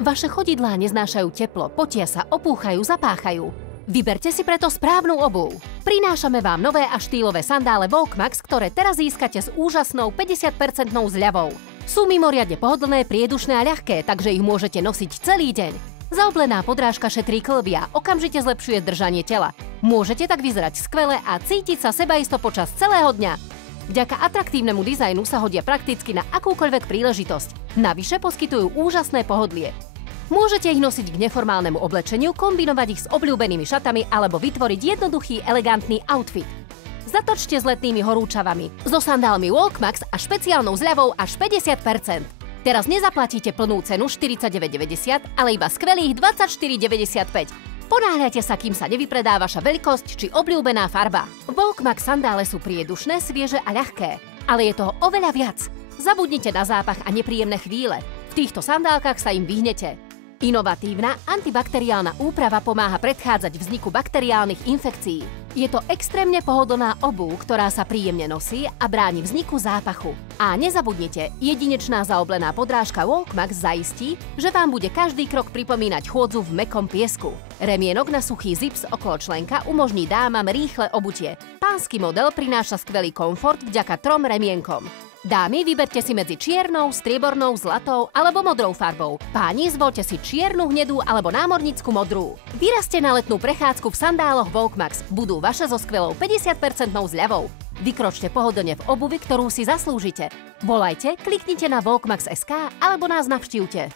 Vaše chodidlá neznášajú teplo, potia sa, opúchajú, zapáchajú. Vyberte si preto správnu obuv. Prinášame vám nové a štýlové sandále Walkmax, ktoré teraz získate s úžasnou 50% zľavou. Sú mimoriadne pohodlné, priedušné a ľahké, takže ich môžete nosiť celý deň. Zaoblená podrážka šetrí kĺby a okamžite zlepšuje držanie tela. Môžete tak vyzerať skvele a cítiť sa sebaisto počas celého dňa. Vďaka atraktívnemu dizajnu sa hodia prakticky na akúkoľvek príležitosť. Navyše poskytujú úžasné pohodlie. Môžete ich nosiť k neformálnemu oblečeniu, kombinovať ich s obľúbenými šatami alebo vytvoriť jednoduchý, elegantný outfit. Zatočte s letnými horúčavami, so sandálmi Walkmax a špeciálnou zľavou až 50%. Teraz nezaplatíte plnú cenu 49,90, ale iba skvelých 24,95. Ponáhľajte sa, kým sa nevypredá vaša veľkosť či obľúbená farba. Walkmax sandále sú priedušné, svieže a ľahké, ale je toho oveľa viac. Zabudnite na zápach a nepríjemné chvíle. V týchto sandálkach sa im vyhnete. Inovatívna antibakteriálna úprava pomáha predchádzať vzniku bakteriálnych infekcií. Je to extrémne pohodlná obuv, ktorá sa príjemne nosí a bráni vzniku zápachu. A nezabudnite, jedinečná zaoblená podrážka Walkmax zaistí, že vám bude každý krok pripomínať chôdzu v mäkkom piesku. Remienok na suchý zips okolo členka umožní dámam rýchle obutie. Pánsky model prináša skvelý komfort vďaka 3 remienkom. Dámy, vyberte si medzi čiernou, striebornou, zlatou alebo modrou farbou. Páni, zvoľte si čiernu, hnedú alebo námornickú modrú. Vyrazte na letnú prechádzku v sandáloch Walkmax. Budú vaše so skvelou 50% zľavou. Vykročte pohodlne v obuvi, ktorú si zaslúžite. Volajte, kliknite na walkmax.sk alebo nás navštívte.